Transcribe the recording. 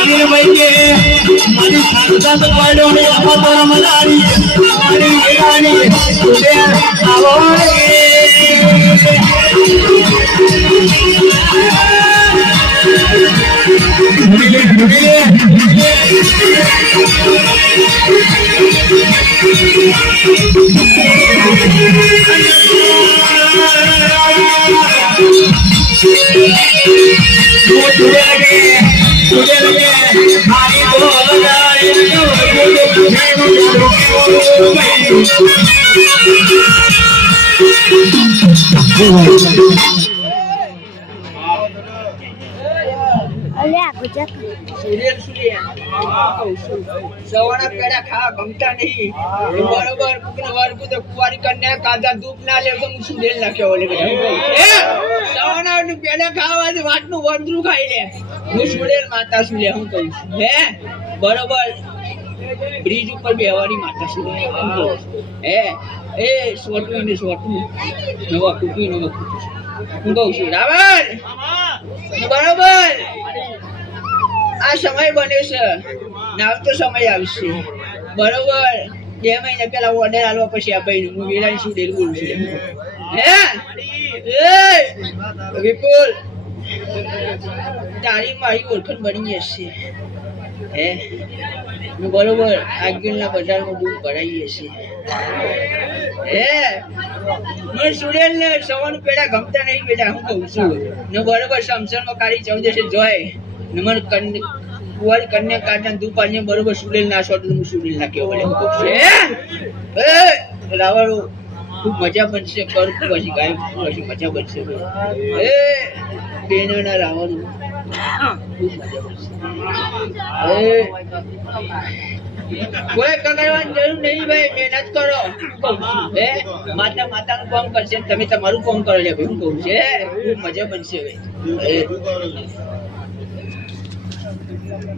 અમીર ભાઈ કે મારી સાત પાડો ને અપતર મનારી મારી હીરાની તુડે આવો સવાના પેડા ખાવા ગમતા નહીં બરોબર કુંવારી કન્યા કાદા દૂધ ના લે તો હું સુડેલ નાખ્યો ઓલે સવાના પેડા ખાવા વાટનું વંદરું ખાઈ લે હું સુડેલ માતા શું લે હું કહું છું હે બરોબર બ્રિજ ઉપર બેહવાની માતા શું હે એ સોટું ને સોટું નવા કુપી નવા હું કહું છું રાવણ બરોબર આ સમય બને છે નાવ તો સમય આવશે બરોબર 2 મહિના પેલા ઓર્ડર આલવા પછી આ ભાઈ હું વેલાની શું ડેલ બોલું છું હે એ વિપુલ તારી મારી ઓળખાણ બની જશે હે બરોબર આગળના બજારમાં દૂધ ભરાઈએ છીએ હે મને સુડેલ ને સવાનું પેડા ગમતા નહીં બેટા હું કહું છું ને બરોબર સમસરમાં કાળી 14 જોય નમન કુવારી કન્યા કાઢના દુપાને બરોબર સુડેલ ના શોટ હું સુડેલ નાખ્યો બોલે હું કહું છું એ રાવણો ખૂબ મજા બનશે કર પછી ગાય પછી મજા બનશે એ બેનના રાવણો ખૂબ મજા બનશે કોઈ કગરવાની જરૂર નહીં ભાઈ મહેનત કરો હે માતા માતાનું કામ કરશે તમે તમારું કામ કરો લે ભાઈ હું કહું છે ખૂબ મજા બનશે ભાઈ